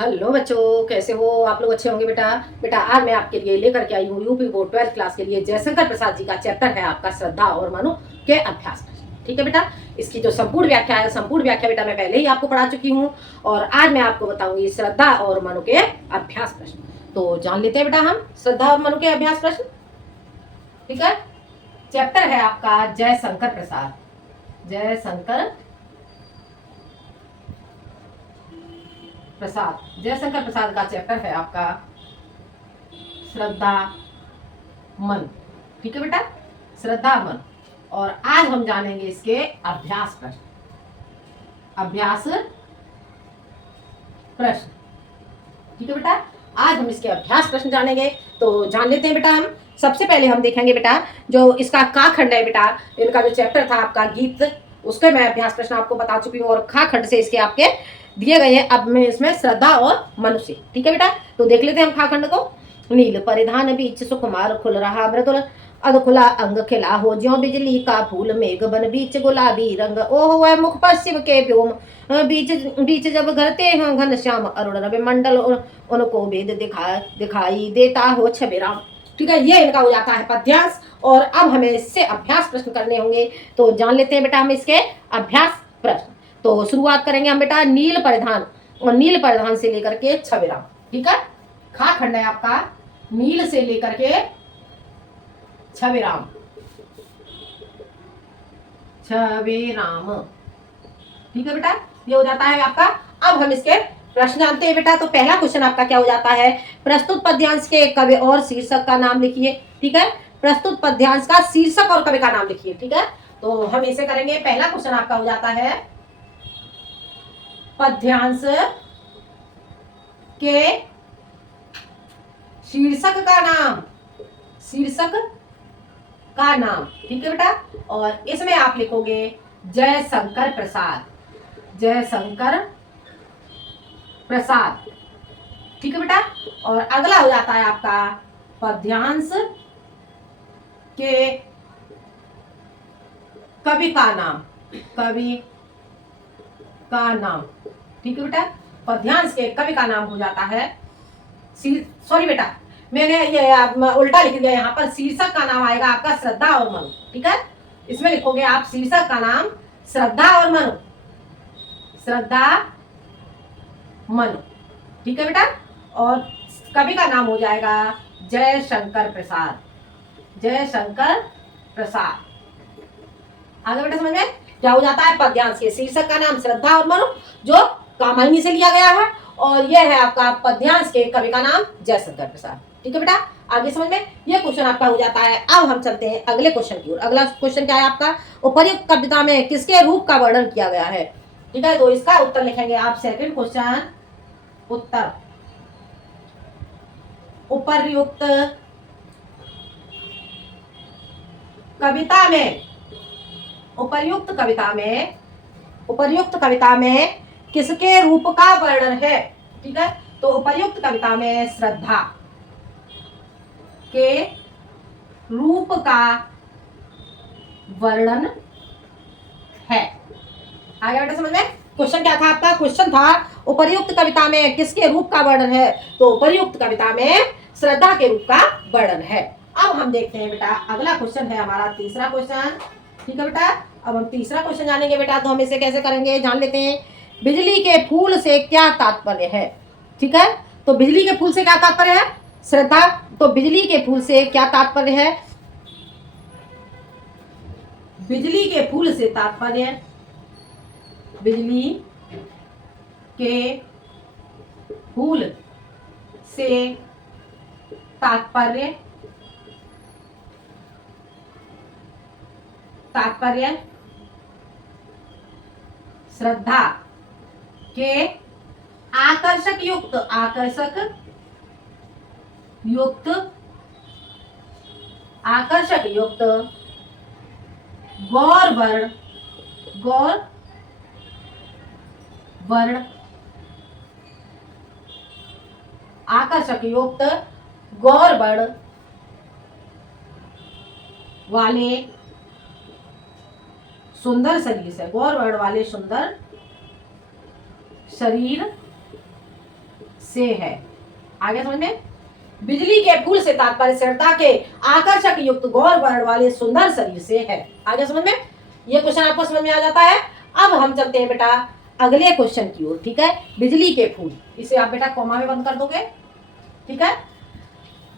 Hello बच्चों, कैसे हो आप लोग? अच्छे होंगे बेटा। बेटा आज मैं आपके लिए लेकर के आई हूँ यूपी बोर्ड 12th क्लास के लिए जयशंकर प्रसाद जी का चैप्टर है आपका श्रद्धा और मनु के अभ्यास प्रश्न। ठीक है बेटा, इसकी जो संपूर्ण व्याख्या है, संपूर्ण व्याख्या बेटा मैं पहले ही आपको पढ़ा चुकी हूँ और आज मैं आपको बताऊंगी श्रद्धा और मनु के अभ्यास प्रश्न। तो जान लेते हैं बेटा हम श्रद्धा और मनु के अभ्यास प्रश्न। ठीक है, चैप्टर है आपका जयशंकर प्रसाद, जयशंकर प्रसाद, जयशंकर प्रसाद का चैप्टर है आपका श्रद्धा मन। ठीक है बेटा, श्रद्धा मन। और आज हम जानेंगे इसके अभ्यास प्रश्न, अभ्यास प्रश्न। ठीक है बेटा, आज हम इसके अभ्यास प्रश्न जानेंगे। तो जान लेते हैं बेटा हम। सबसे पहले हम देखेंगे बेटा जो इसका का खंड है बेटा, इनका जो चैप्टर था आपका गीत, उसके मैं अभ्यास प्रश्न आपको बता चुकी हूँ और खा खंड से इसके आपके दिए गए हैं। अब मैं इसमें श्रद्धा और मनुष्य। ठीक है बेटा, तो देख लेते हैं हम खा खंड को। नील परिधान बीच सुकुमार खुल रहा मृदुल, अधखुला अंग खिला हो ज्यों बिजली का फूल, मेघ बन बीच गुलाबी रंग, ओह वह मुख पर शिव के व्योम, बीच बीच जब घरते हैं घन श्याम अरुण रवि मंडल, उनको वेद दिखाई देता हो छवि राम। ठीक है, ये इनका हो जाता है पद्यांश। और अब हमें इससे अभ्यास प्रश्न करने होंगे। तो जान लेते हैं बेटा हम इसके अभ्यास प्रश्न। तो शुरुआत करेंगे हम बेटा नील परिधान, और नील परिधान से लेकर के छविराम। ठीक है, खा खंड है आपका नील से लेकर के छविराम, छविराम। ठीक है बेटा, ये हो जाता है आपका। अब हम इसके प्रश्न जानते हैं बेटा। तो पहला क्वेश्चन आपका क्या हो जाता है, प्रस्तुत पद्यांश के कवि और शीर्षक का नाम लिखिए। ठीक है, प्रस्तुत पद्यांश का शीर्षक और कवि का नाम लिखिए। ठीक है, तो हम इसे करेंगे। पहला क्वेश्चन आपका हो जाता है पद्यांश के शीर्षक का नाम, शीर्षक का नाम। ठीक है बेटा, और इसमें आप लिखोगे जयशंकर प्रसाद, जयशंकर प्रसाद। ठीक है बेटा, और अगला हो जाता है आपका पद्यांश के कवि का नाम, कवि का नाम। ठीक है बेटा, पद्यांश के कवि का नाम हो जाता है, सॉरी बेटा मैंने ये उल्टा लिख दिया, यहाँ पर शीर्षक का नाम आएगा आपका श्रद्धा और मनु। ठीक है, इसमें लिखोगे आप शीर्षक का नाम श्रद्धा और मनु, श्रद्धा मनु। ठीक है बेटा, और कवि का नाम हो जाएगा जयशंकर प्रसाद, जयशंकर प्रसाद। आगे बेटा समझ में क्या हो जाता है, पद्यांश के शीर्षक का नाम श्रद्धा और मनु जो कामायनी से लिया गया है, और यह है आपका पद्यांश के कवि का नाम जयशंकर प्रसाद। ठीक है बेटा, आगे समझ में ये क्वेश्चन आपका हो जाता है। अब हम चलते हैं अगले क्वेश्चन की ओर। अगला क्वेश्चन क्या है आपका, उपर्युक्त कविता में किसके रूप का वर्णन किया गया है। ठीक है, तो इसका उत्तर लिखेंगे आप। सेकंड क्वेश्चन उत्तर, उपर्युक्त कविता में, उपर्युक्त कविता में, उपर्युक्त कविता में किसके रूप का वर्णन है। ठीक है, तो उपर्युक्त कविता में श्रद्धा के रूप का वर्णन है। आगे बेटा समझ में क्वेश्चन क्या था आपका, क्वेश्चन था उपर्युक्त कविता में किसके रूप का वर्णन है, तो उपर्युक्त कविता में श्रद्धा के रूप का वर्णन है। अब हम देखते हैं बेटा अगला क्वेश्चन है हमारा तीसरा क्वेश्चन। ठीक है बेटा, अब हम तीसरा क्वेश्चन जानेंगे बेटा। तो हम इसे कैसे करेंगे जान लेते हैं। बिजली के फूल से क्या तात्पर्य है। ठीक है, तो बिजली के फूल से क्या तात्पर्य है, श्रद्धा। तो बिजली के फूल से क्या तात्पर्य है, बिजली के फूल से तात्पर्य, बिजली के फूल से तात्पर्य, तात्पर्य श्रद्धा के आकर्षक युक्त, आकर्षक युक्त, आकर्षक युक्त गौर वर्ण, गौर वर्ण, आकर्षक युक्त गौर वर्ण वाले सुंदर शरीर से, गौर वर्ण वाले सुंदर शरीर से है। आगे समझ में? बिजली के फूल से तात्पर्य श्रद्धा के आकर्षक युक्त गौर वर्ण वाले सुंदर शरीर से है। आगे समझ में? ये क्वेश्चन आपको समझ में आ जाता है। अब हम चलते हैं बेटा अगले क्वेश्चन की ओर। ठीक है, बिजली के फूल, इसे आप बेटा कॉमा में बंद कर दोगे। ठीक है,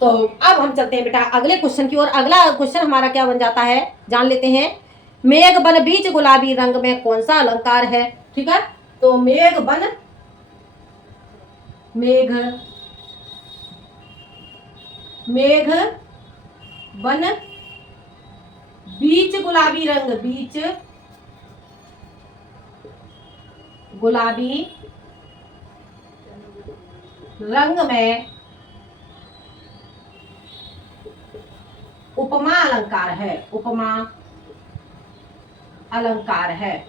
तो अब हम चलते हैं बेटा अगले क्वेश्चन की ओर। अगला क्वेश्चन हमारा क्या बन जाता है, जान लेते हैं। मेघ बन बीच गुलाबी रंग में कौन सा अलंकार है? ठीक है, तो मेघ बन बीच गुलाबी रंग, बीच गुलाबी रंग में उपमा अलंकार है। उपमा अलंकार है।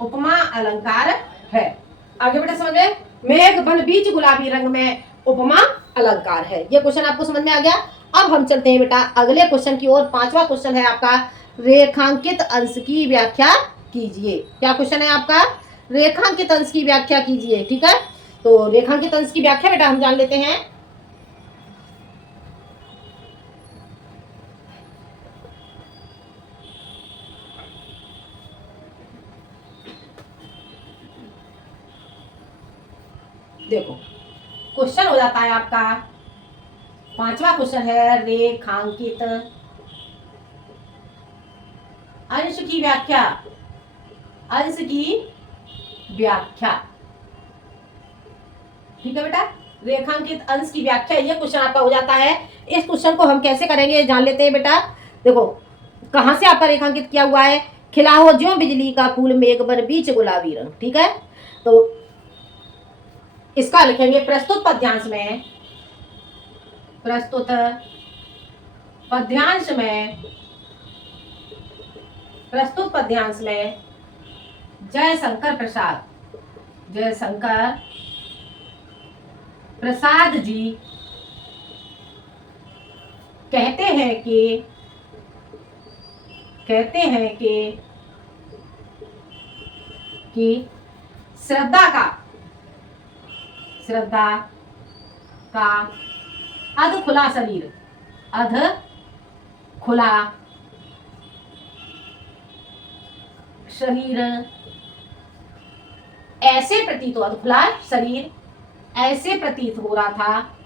उपमा अलंकार है। आगे बेटा समझ में? मेघ बन बीच गुलाबी रंग में उपमा अलंकार है। ये क्वेश्चन आपको समझ में आ गया। अब हम चलते हैं बेटा अगले क्वेश्चन की ओर। पांचवा क्वेश्चन है आपका, रेखांकित अंश की व्याख्या कीजिए। क्या क्वेश्चन है आपका? रेखांकित अंश की व्याख्या कीजिए। ठीक है, तो रेखांकित अंश की व्याख्या बेटा हम जान लेते हैं। देखो, क्वेश्चन हो जाता है आपका, पांचवा क्वेश्चन है रेखांकित अंश की व्याख्या। अंश की व्याख्या। ठीक है बेटा, रेखांकित अंश की व्याख्या, ये क्वेश्चन आपका हो जाता है। इस क्वेश्चन को हम कैसे करेंगे जान लेते हैं बेटा। देखो, कहां से आपका रेखांकित किया हुआ है, खिला हो ज्यों बिजली का फूल मेघ बन बीच गुलाबी रंग। ठीक है, तो इसका लिखेंगे प्रस्तुत पद्यांश में, प्रस्तुत पद्यांश में, प्रस्तुत पद्यांश में जयशंकर प्रसाद, जयशंकर प्रसाद जी कहते हैं कि श्रद्धा का अध खुला शरीर, अध खुला शरीर ऐसे प्रतीत हो, अध खुला शरीर ऐसे प्रतीत हो रहा था,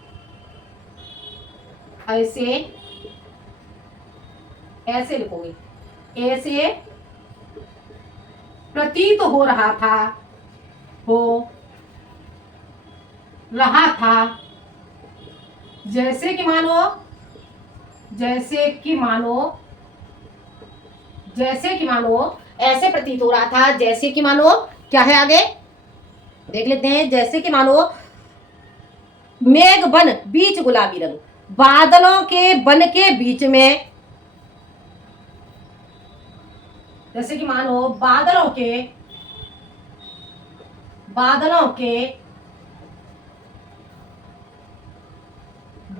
ऐसे लिखोगे, ऐसे प्रतीत हो रहा था, जैसे कि मानो ऐसे प्रतीत हो रहा था, जैसे कि मानो, क्या है आगे देख लेते हैं। जैसे कि मानो मेघ बन बीच गुलाबी रंग, बादलों के बन के बीच में, जैसे कि मानो बादलों के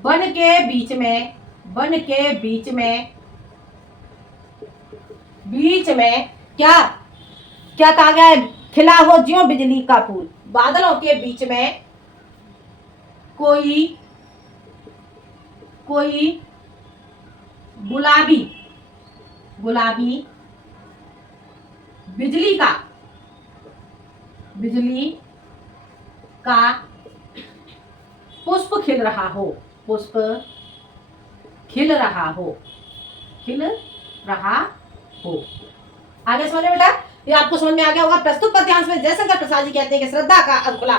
बन के बीच में क्या कहा गया है, खिला हो ज्यों बिजली का फूल। बादलों के बीच में कोई गुलाबी बिजली का पुष्प खिल रहा हो। आगे समझ में बेटा, ये आपको समझ में आ गया होगा। प्रस्तुत पद्यांश में जयशंकर प्रसाद जी कहते हैं कि श्रद्धा का अधखुला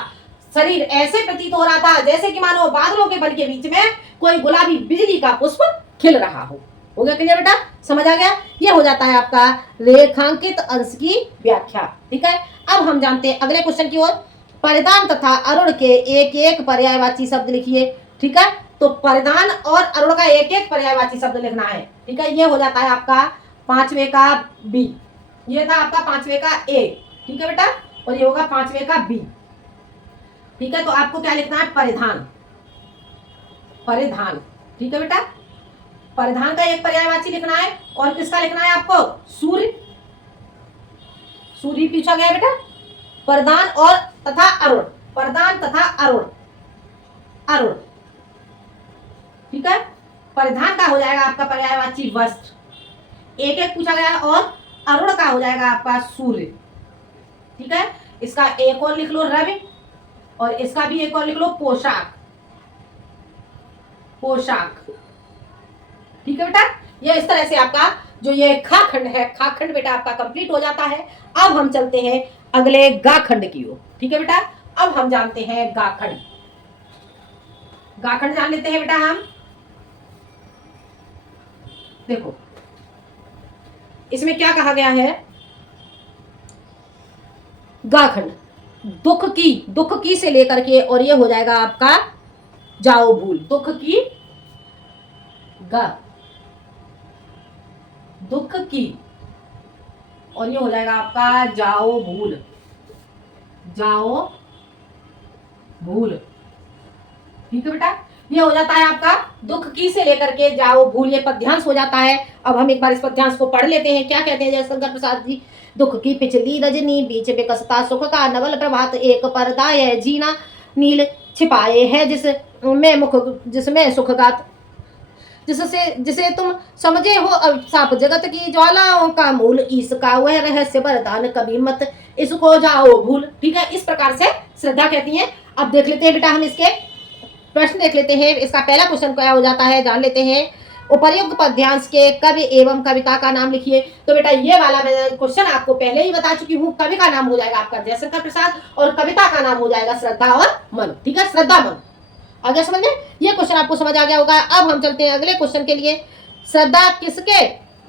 शरीर ऐसे प्रतीत हो रहा था जैसे कि मानो बादलों के बन के बीच में कोई गुलाबी बिजली का पुष्प खिल रहा हो। हो गया क्लियर बेटा? समझ आ गया? ये हो जाता है आपका रेखांकित अंश की व्याख्या। ठीक है, अब हम जानते हैं अगले क्वेश्चन की ओर। परिधान तथा अरुण के एक एक पर्यायवाची शब्द लिखिए। ठीक है, तो परिधान और अरुण का एक एक पर्यायवाची शब्द लिखना है। ठीक है, ये हो जाता है आपका पांचवे का बी। ये था आपका पांचवे का ए। ठीक है बेटा, और ये होगा पांचवे का बी। ठीक है, तो आपको क्या लिखना है, परिधान। ठीक है बेटा, परिधान का एक पर्यायवाची लिखना है, और किसका लिखना है आपको, सूर्य पूछा गया बेटा। परिधान और तथा अरुण, प्रधान तथा अरुण, अरुण, ठीक है। परिधान का हो जाएगा आपका पर्यायवाची वस्त्र, एक एक पूछा गया, और अरुण का हो जाएगा आपका सूर्य, ठीक है। इसका एक और लिख लो रवि, और इसका भी एक और लिख लो पोशाक, पोशाक, ठीक है बेटा। ये इस तरह से आपका जो ये खा खंड है, खा खंड बेटा आपका कंप्लीट हो जाता है। अब हम चलते हैं अगले गा खंड की ओर, ठीक है बेटा। अब हम जानते हैं गा खंड, गा खंड जान लेते हैं बेटा हम। देखो इसमें क्या कहा गया है, गा खंड दुख की से लेकर के, और ये हो जाएगा आपका जाओ भूल, दुख की, गा, दुख की, और ये हो जाएगा आपका जाओ भूल, जाओ भूल, ठीक है बेटा। ये हो जाता है आपका दुख की से लेकर के जाओ भूल, ये पद्यांश हो जाता है। अब हम एक बार इस पद्यांश को पढ़ लेते हैं। क्या कहते हैं जयशंकर प्रसाद जी, दुख की पिछली रजनी, बीच विकसता सुख का नवल प्रभात, एक पर्दा है जीना नील, छिपाए है जिसमें सुख गात, जिसे तुम समझे हो साप जगत की ज्वालाओं का मूल, इसका वह रहस्य वरदान कभी मत इसको जाओ भूल, ठीक है। इस प्रकार से श्रद्धा कहती है। अब देख लेते हैं बेटा हम इसके प्रश्न देख लेते हैं। इसका पहला क्वेश्चन क्या हो जाता है जान लेते हैं। उपर्युक्त पद्यांश के कवि एवं कविता का नाम लिखिए। तो बेटा ये वाला मैं क्वेश्चन आपको पहले ही बता चुकी हूँ। कवि का नाम हो जाएगा आपका जयशंकर प्रसाद, और कविता का नाम हो जाएगा श्रद्धा और मन, ठीक है, श्रद्धा मन। आगे समझ में, ये क्वेश्चन आपको समझ आ गया होगा। अब हम चलते हैं अगले क्वेश्चन के लिए। श्रद्धा किसके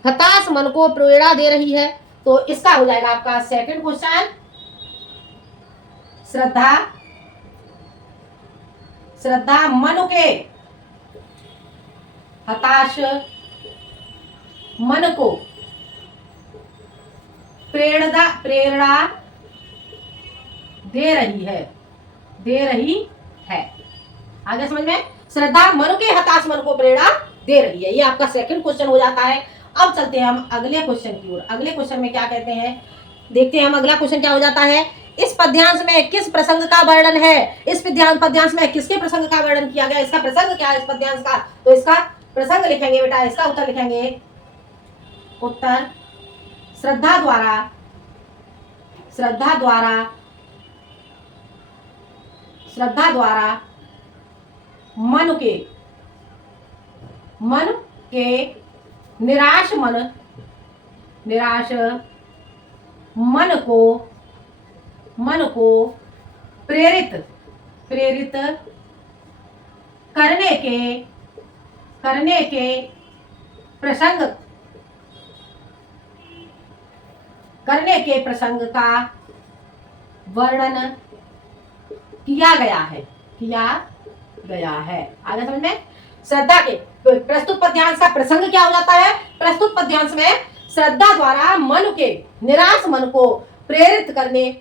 हताश मन को प्रेरणा दे रही है? तो इसका हो जाएगा आपका सेकंड क्वेश्चन। श्रद्धा मन के हताश मन को प्रेरणा दे रही है। आगे समझ में, श्रद्धा मन के हताश मन को प्रेरणा दे रही है, ये आपका सेकंड क्वेश्चन हो जाता है। अब चलते हैं हम अगले क्वेश्चन की ओर। अगले क्वेश्चन में क्या कहते हैं देखते हैं हम। अगला क्वेश्चन क्या हो जाता है, इस पद्यांश में किस प्रसंग का वर्णन है? इस पद्यांश में किसके प्रसंग का वर्णन किया गया? इसका प्रसंग क्या है इस पद्यांश का? तो इसका प्रसंग लिखेंगे बेटा, इसका उत्तर लिखेंगे। उत्तर श्रद्धा द्वारा मन के निराश मन को प्रेरित करने के प्रसंग का वर्णन किया गया है। आगे समझ में, श्रद्धा के प्रस्तुत पद्यांश का प्रसंग क्या हो जाता है? प्रस्तुत पद्यांश में श्रद्धा द्वारा निराश मन को प्रेरित करने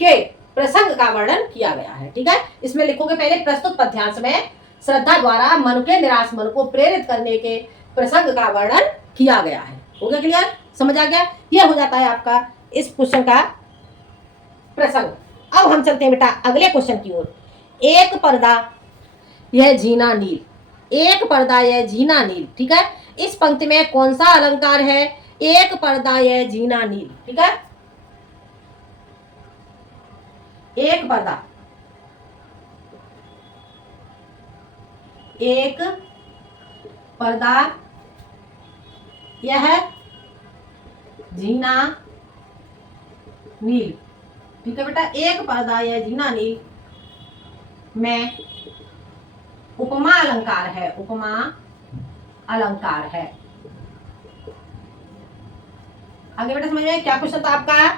के प्रसंग का वर्णन किया गया है, ठीक है। इसमें लिखोगे पहले प्रस्तुत पद्यांश में श्रद्धा द्वारा निराश मन को प्रेरित करने के प्रसंग का वर्णन किया गया है। हो गया क्लियर? समझ आ गया? यह हो जाता है आपका इस क्वेश्चन का प्रसंग। अब हम चलते हैं बेटा अगले क्वेश्चन की ओर। एक पर्दा यह जीना नील, एक पर्दा यह जीना नील, ठीक है। इस पंक्ति में कौन सा अलंकार है? एक पर्दा यह जीना नील, ठीक है। एक पर्दा यह जीना नील, ठीक है बेटा। एक पर्दा यह जीना नील में उपमा अलंकार है, आगे बेटा समझ में, क्या क्वेश्चन था आपका?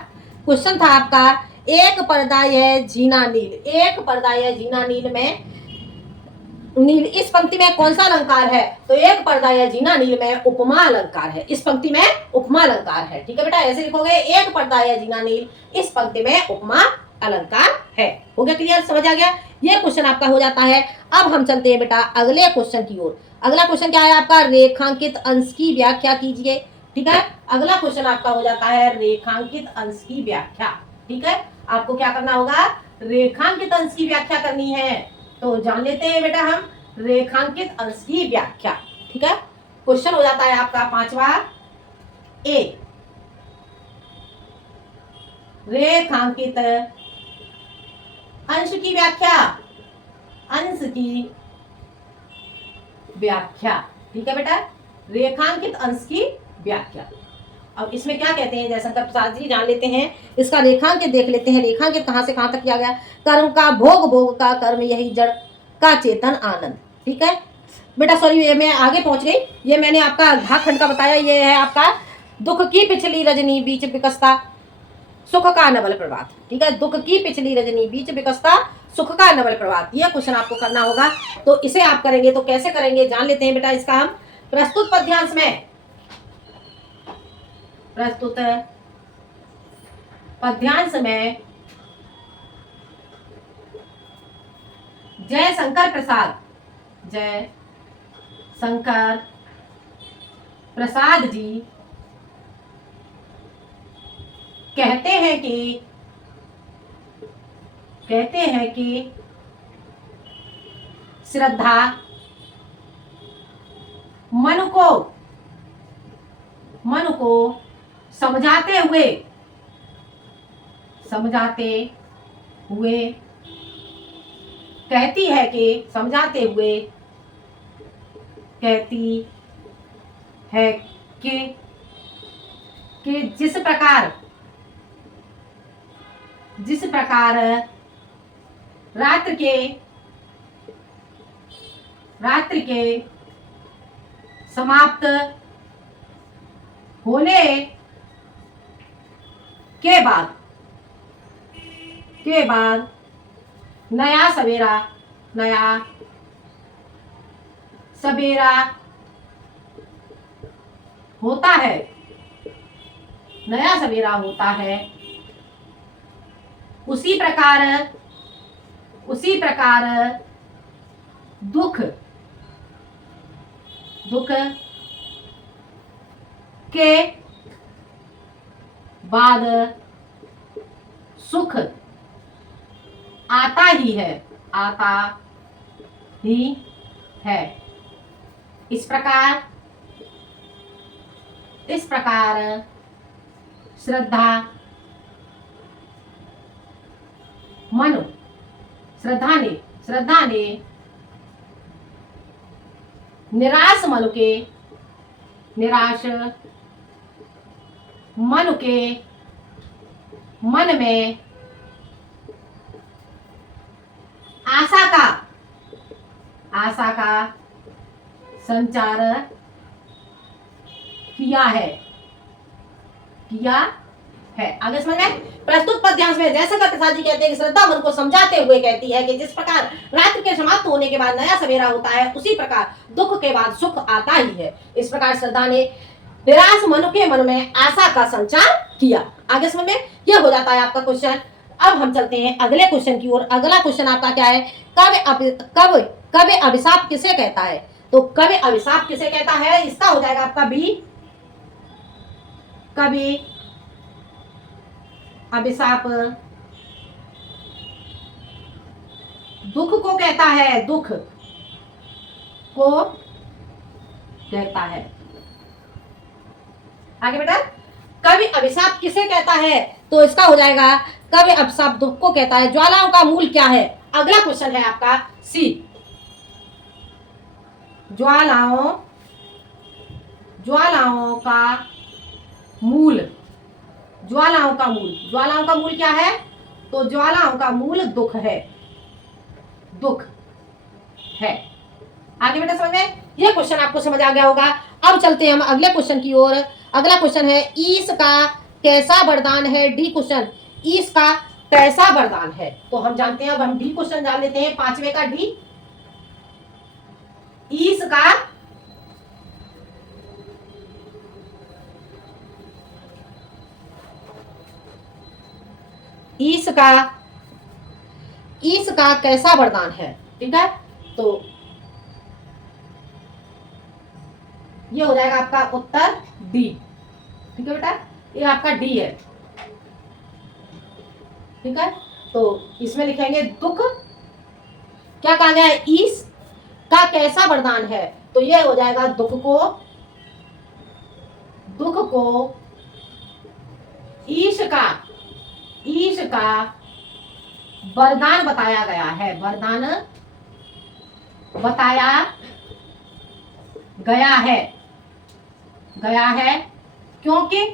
क्वेश्चन था आपका एक पर्दा यह जीना नील, एक पर्दा यह जीना नील में नील, इस पंक्ति में कौन सा अलंकार है? तो एक पर्दा यह जीना नील में उपमा अलंकार है, इस पंक्ति में उपमा अलंकार है, ठीक है बेटा। ऐसे लिखोगे, एक पर्दा यह जीना नील, इस पंक्ति में उपमा अलंकार है। हो गया क्लियर? समझ आ गया? ये क्वेश्चन आपका हो जाता है। अब हम चलते हैं बेटा अगले क्वेश्चन की ओर। अगला क्वेश्चन क्या है आपका? रेखांकित अंश की व्याख्या कीजिए, ठीक है। अगला क्वेश्चन आपका हो जाता है रेखांकित अंश की व्याख्या, ठीक है। आपको क्या करना होगा? रेखांकित अंश की व्याख्या करनी है। तो जान लेते हैं बेटा हम रेखांकित अंश की व्याख्या। ठीक है, क्वेश्चन हो जाता है आपका 5वां ए, रेखांकित अंश की व्याख्या, अंश की व्याख्या। ठीक है बेटा, रेखांकित अंश की व्याख्या। अब इसमें क्या कहते हैं जयशंकर प्रसाद जी, जान लेते हैं। इसका रेखांकित देख लेते हैं। रेखांकित कहां से कहां तक किया गया? कर्म का भोग, भोग का कर्म, यही जड़ का चेतन आनंद। ठीक है बेटा, सॉरी ये मैं आगे पहुंच गई। ये मैंने आपका भागखंड का बताया। ये है आपका दुख की पिछली रजनी बीच विकसता सुख का नवल प्रभात। ठीक है, दुख की पिछली रजनी बीच विकसता सुख का नवल प्रभात। यह क्वेश्चन आपको करना होगा। तो इसे आप करेंगे तो कैसे करेंगे जान लेते हैं बेटा। इसका हम प्रस्तुत पद्यांश में, प्रस्तुत पद्यांश में जयशंकर प्रसाद, जयशंकर प्रसाद जी कहते हैं कि श्रद्धा मन को समझाते हुए कहती है कि जिस प्रकार रात्रि के समाप्त होने के बाद नया सवेरा होता है, उसी प्रकार दुख के बाद सुख आता ही है। इस प्रकार श्रद्धा ने निराश मन में आशा का संचार किया है। आगे समझ में? प्रस्तुत पद्यांश में जयशंकर प्रसाद जी कहते हैं कि श्रद्धा मन को समझाते हुए कहती है कि जिस प्रकार रात्रि के समाप्त होने के बाद नया सवेरा होता है, उसी प्रकार दुख के बाद सुख आता ही है। इस प्रकार श्रद्धा ने निराश मन के मन में आशा का संचार किया। आगे समझ में? यह हो जाता है आपका क्वेश्चन। अब हम चलते हैं अगले क्वेश्चन की ओर। अगला क्वेश्चन आपका क्या है? कवि अभिशाप किसे कहता है? तो कवि अभिशाप किसे कहता है? इसका हो जाएगा आपका बी, कवि अभिशाप दुख को कहता है, दुख को कहता है। आगे बेटा, कवि अभिशाप किसे कहता है? तो इसका हो जाएगा कवि अभिशाप दुख को कहता है। ज्वालाओं का मूल क्या है? अगला क्वेश्चन है आपका सी, ज्वालाओं का मूल। ज्वालाओं का मूल क्या है? तो ज्वालाओं का मूल दुख है। आगे बेटा समझ में? यह क्वेश्चन आपको समझ आ गया होगा। अब चलते हैं हम अगले क्वेश्चन की ओर। अगला क्वेश्चन है ईश का कैसा वरदान है? डी क्वेश्चन, ईश का कैसा वरदान है? तो हम जानते हैं, अब हम डी क्वेश्चन जान लेते हैं। 5वें का डी, ईश का कैसा वरदान है? ठीक है, तो ये हो जाएगा आपका उत्तर डी। ठीक है बेटा, ये आपका डी है। ठीक है, तो इसमें लिखेंगे दुख, क्या कहा गया है, ईश का कैसा वरदान है, तो ये हो जाएगा दुख को ईश का वरदान बताया गया है, वरदान बताया गया है क्योंकि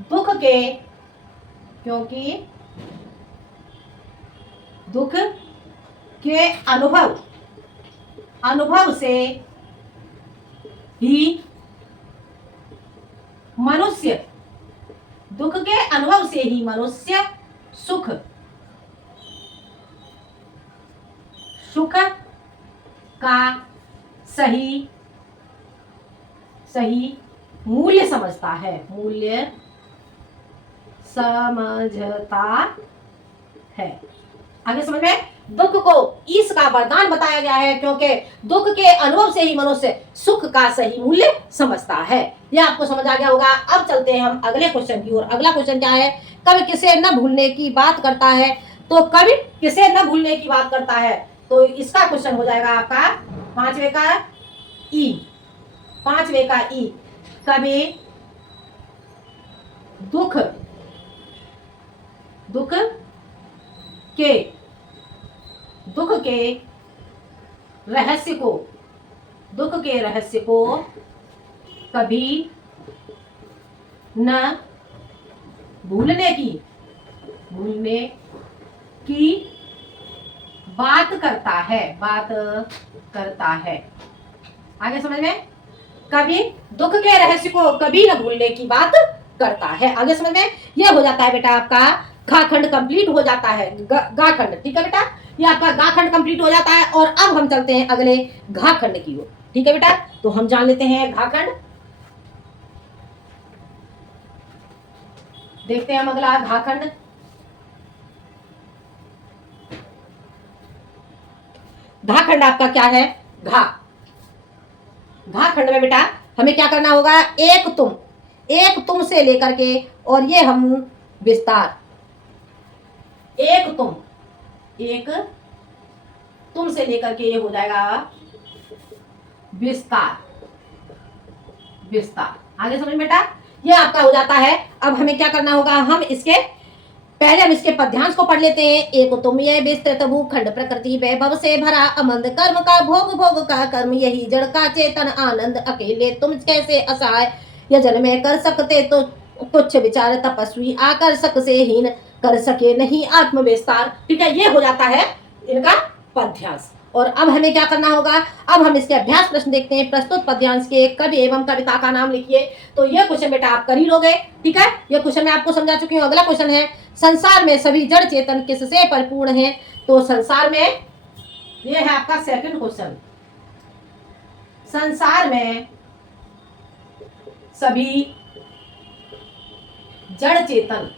दुख के दुख के अनुभव से ही मनुष्य सुख का सही मूल्य समझता है। आगे समझ में, दुख को ईश का वरदान बताया गया है क्योंकि दुख के अनुभव से ही मनुष्य सुख का सही मूल्य समझता है। यह आपको समझ आ गया होगा। अब चलते हैं हम अगले क्वेश्चन की ओर। अगला क्वेश्चन क्या है, कवि किसे न भूलने की बात करता है, तो कवि किसे न भूलने की बात करता है, तो इसका क्वेश्चन हो जाएगा आपका पांचवे का ई। कवि दुख के रहस्य को कभी न भूलने की बात करता है। आगे समझ में, कभी दुख के रहस्य को कभी न भूलने की बात करता है। आगे समझ में, यह हो जाता है बेटा आपका घा खंड कंप्लीट हो जाता है। गा खंड, ठीक है बेटा, ये आपका गा खंड कंप्लीट हो जाता है। और अब हम चलते हैं अगले घा खंड की ओर। ठीक है बेटा, तो हम जान लेते हैं घा खंड। देखते हैं हम अगला घा खंड। घा खंड आपका क्या है, घा खंड में बेटा हमें क्या करना होगा, एक तुम से लेकर के, और ये हम विस्तार, एक तुम से लेकर के ये हो जाएगा विस्तार। आगे समझ बेटा, ये आपका हो जाता है। अब हमें क्या करना होगा, पहले हम इसके पद्यांश को पढ़ लेते हैं। एक तुम ये विस्तृत भूखंड प्रकृति वैभव से भरा अमंद कर्म का भोग का कर्म, यही जड़ का चेतन आनंद, अकेले तुम कैसे असहाय यजन में कर सकते, तो तुच्छ विचार तपस्वी आकर्षक से हीन कर सके नहीं आत्म विस्तार। ठीक है, ये हो जाता है इनका पद्यांश। और अब हमें क्या करना होगा, अब हम इसके अभ्यास प्रश्न देखते हैं। प्रस्तुत पद्यांश के कवि एवं कविता का नाम लिखिए। तो ये क्वेश्चन बेटा आप कर ही लोगे। ठीक है, ये क्वेश्चन मैं आपको समझा चुकी हूँ। अगला क्वेश्चन है, संसार में सभी जड़ चेतन किससे परिपूर्ण है, तो संसार में, ये है आपका सेकंड क्वेश्चन, संसार में सभी जड़ चेतन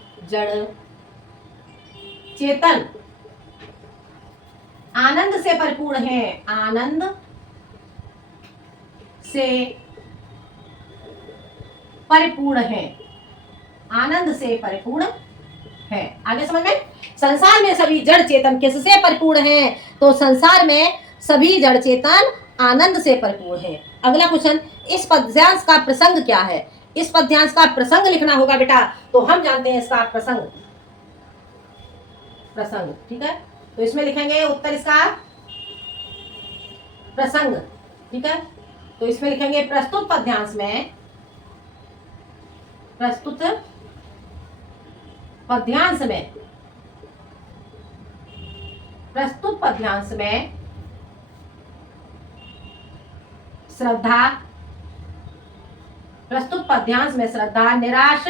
आनंद से परिपूर्ण है। आनंद से परिपूर्ण है। आगे समझ में, संसार में सभी जड़ चेतन किससे परिपूर्ण है, तो संसार में सभी जड़ चेतन आनंद से परिपूर्ण है। अगला क्वेश्चन, इस पद्यांश का प्रसंग क्या है, इस पद्यांश का प्रसंग लिखना होगा बेटा। तो हम जानते हैं इसका प्रसंग। ठीक है, तो इसमें लिखेंगे उत्तर इसका प्रसंग। ठीक है, तो इसमें लिखेंगे प्रस्तुत पद्यांश में श्रद्धा निराश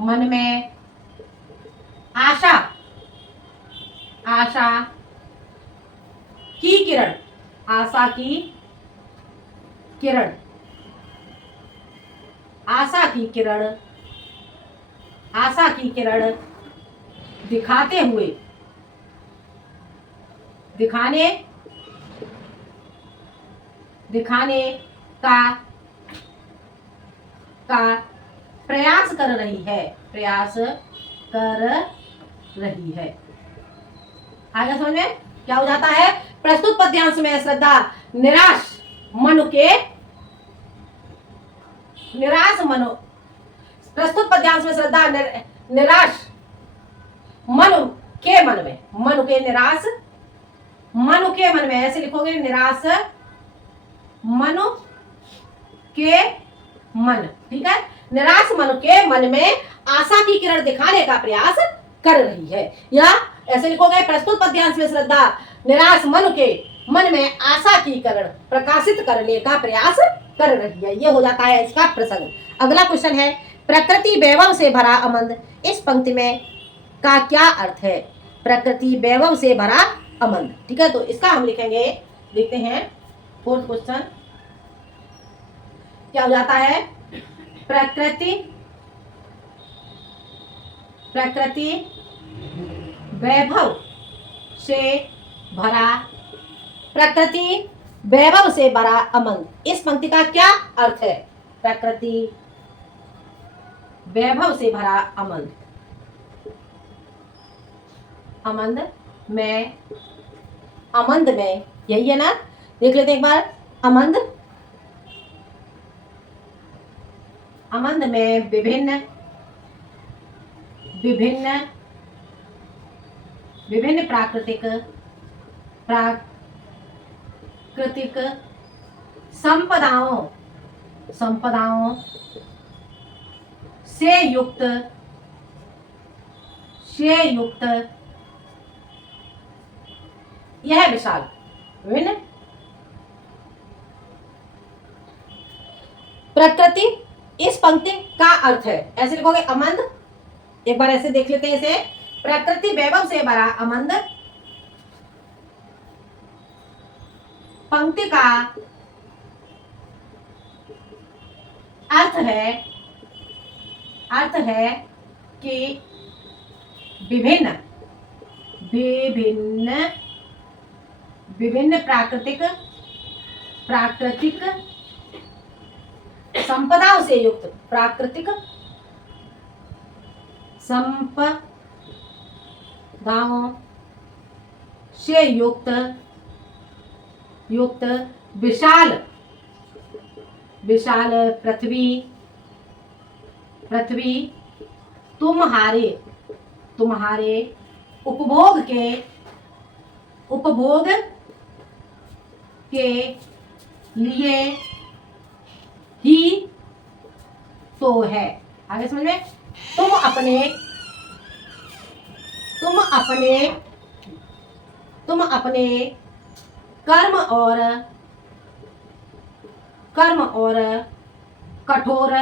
मन में आशा की किरण, आशा की किरण दिखाने का का प्रयास कर रही है, प्रयास कर रही है। आगे समझ में क्या हो जाता है? प्रस्तुत पद्यांश में श्रद्धा निराश मनु के प्रस्तुत पद्यांश में श्रद्धा निराश मनु के मन में, मनु के निराश मनु के मन में, ऐसे लिखोगे निराश मनु के मन, ठीक है। निराश मनु के मन में आशा की किरण दिखाने का प्रयास कर रही है, या ऐसे लिखोगे प्रस्तुत पद्यांश में श्रद्धा निराश मनु के मन में आशा की किरण प्रकाशित करने का प्रयास कर रही है। ये हो जाता है इसका प्रसंग। अगला क्वेश्चन है प्रकृति वैभव से भरा अमंद, इस पंक्ति में का क्या अर्थ है? प्रकृति वैभव से भरा अमंद, ठीक है। तो इसका हम लिखेंगे, देखते हैं फोर्थ क्वेश्चन क्या हो जाता है। प्रकृति वैभव से भरा, प्रकृति वैभव से भरा अमंद, इस पंक्ति का क्या अर्थ है? प्रकृति वैभव से भरा अमंद, अमंद में यही है ना, देख लेते हैं एक बार। अमंद में विभिन्न प्राकृतिक संपदाओं से युक्त यह विशाल विभिन्न प्रकृति, इस पंक्ति का अर्थ है, ऐसे लिखोगे अमंद। एक बार ऐसे देख लेते हैं इसे, प्रकृति वैभव से भरा अमंद, पंक्ति का अर्थ है कि विभिन्न प्राकृतिक संपदाओं से युक्त, प्राकृतिक संपदाओं से युक्त विशाल पृथ्वी तुम्हारे उपभोग के लिए ही तो है। आगे समझ में, तुम अपने कर्म और कठोर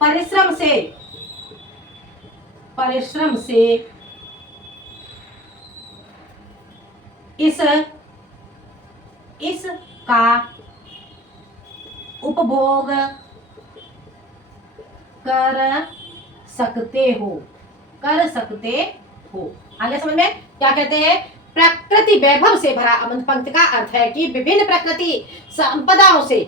परिश्रम से इस का उपभोग कर सकते हो। आगे समझ में क्या कहते हैं? प्रकृति वैभव से भरा अमंद पंक्ति का अर्थ है कि विभिन्न प्रकृति संपदाओं से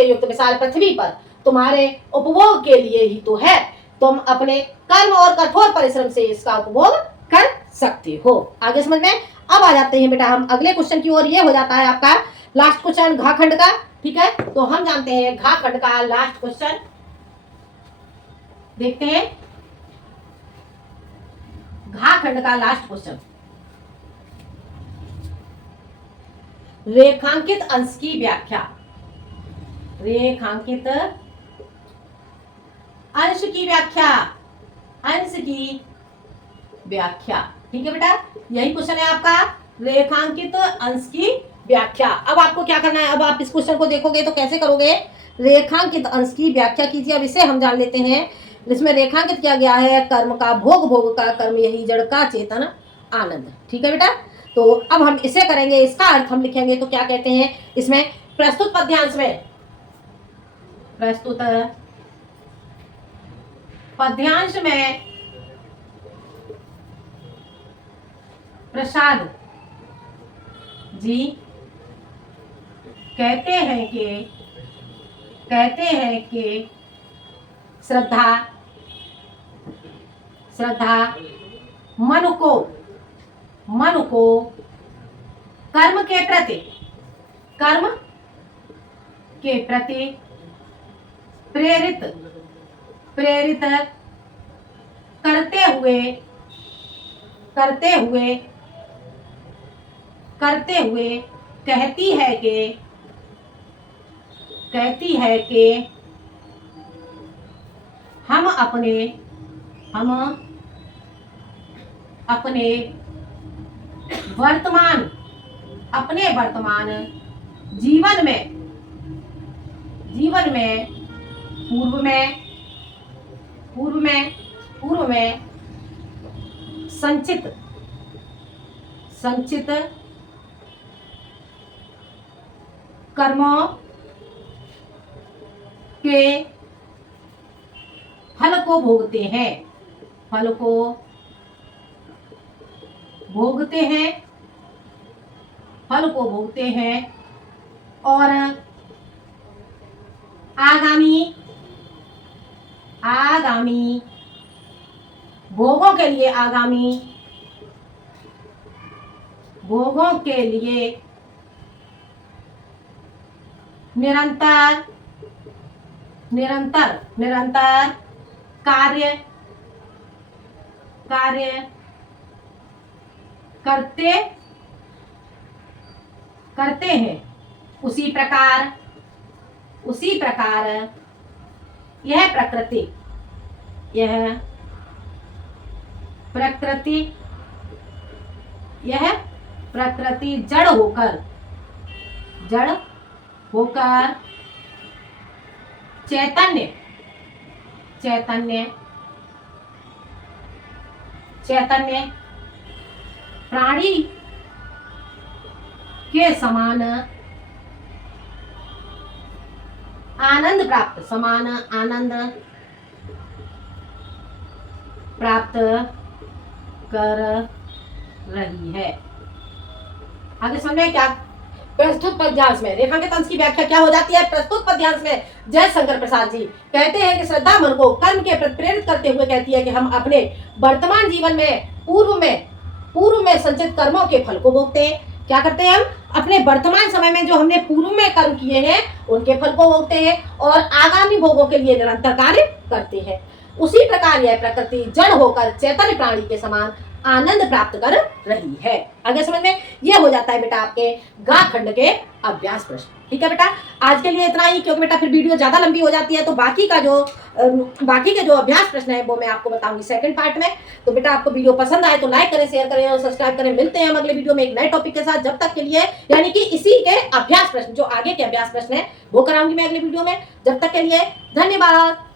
युक्त विशाल पृथ्वी पर तुम्हारे उपभोग के लिए ही तो है। तुम अपने कर्म और कठोर परिश्रम से इसका उपभोग कर सकते हो। आगे समझ में। अब आ जाते हैं बेटा हम अगले क्वेश्चन की ओर। ये हो जाता है आपका लास्ट क्वेश्चन घा खंड का, ठीक है। तो हम जानते हैं घा खंड का लास्ट क्वेश्चन, देखते हैं घा खंड का लास्ट क्वेश्चन। रेखांकित अंश की व्याख्या, रेखांकित अंश की व्याख्या, ठीक है बेटा, यही क्वेश्चन है आपका, रेखांकित अंश की व्याख्या। अब आपको क्या करना है, अब आप इस क्वेश्चन को देखोगे तो कैसे करोगे, रेखांकित अंश की व्याख्या कीजिए। अब इसे हम जान लेते हैं, इसमें रेखांकित किया गया है कर्म का, भोग का कर्म, यही जड़ का चेतन आनंद, ठीक है बेटा। तो अब हम इसे करेंगे, इसका अर्थ हम लिखेंगे तो क्या कहते हैं इसमें, प्रस्तुत पद्यांश में, प्रस्तुत पद्यांश में प्रसाद जी कहते हैं कि श्रद्धा मन को कर्म के प्रति प्रेरित करते हुए कहती है कि हम अपने वर्तमान जीवन में पूर्व में संचित कर्मों के फल को भोगते हैं और आगामी भोगों के लिए निरंतर कार्य करते हैं। उसी प्रकार यह प्रकृति जड़ होकर चैतन्य प्राणी के समान आनंद प्राप्त कर रही है। आगे समझ में क्या? प्रस्तुत पद्यांश में रेखांकित अंश की व्याख्या क्या हो जाती है? प्रस्तुत पद्यांश में जयशंकर प्रसाद जी कहते हैं कि श्रद्धा मन को कर्म के प्रति प्रेरित करते हुए कहती है कि हम अपने वर्तमान जीवन में पूर्व में संचित कर्मों के फल को भोगते हैं। क्या करते हैं? हम अपने वर्तमान समय में जो हमने पूर्व में कर्म किए हैं उनके फल को भोगते हैं और आगामी भोगों के लिए निरंतर कार्य करते हैं। उसी प्रकार यह प्रकृति जड़ होकर चैतन्य प्राणी के समान आनंद प्राप्त कर रही है। आगे समझ में ये हो जाता है बेटा आपके गा खंड के अभ्यास प्रश्न। ठीक है बेटा, आज के लिए इतना ही, क्योंकि बेटा फिर वीडियो ज्यादा लंबी हो जाती है। तो बाकी के जो अभ्यास प्रश्न है वो मैं आपको बताऊंगी सेकंड पार्ट में। तो बेटा आपको वीडियो पसंद आए तो लाइक करें, शेयर करें और सब्सक्राइब करें। मिलते हैं हम अगले वीडियो में एक नए टॉपिक के साथ। जब तक के लिए यानी कि इसी के अभ्यास प्रश्न, जो आगे के अभ्यास प्रश्न है वो कराऊंगी मैं अगले वीडियो में। जब तक के लिए धन्यवाद।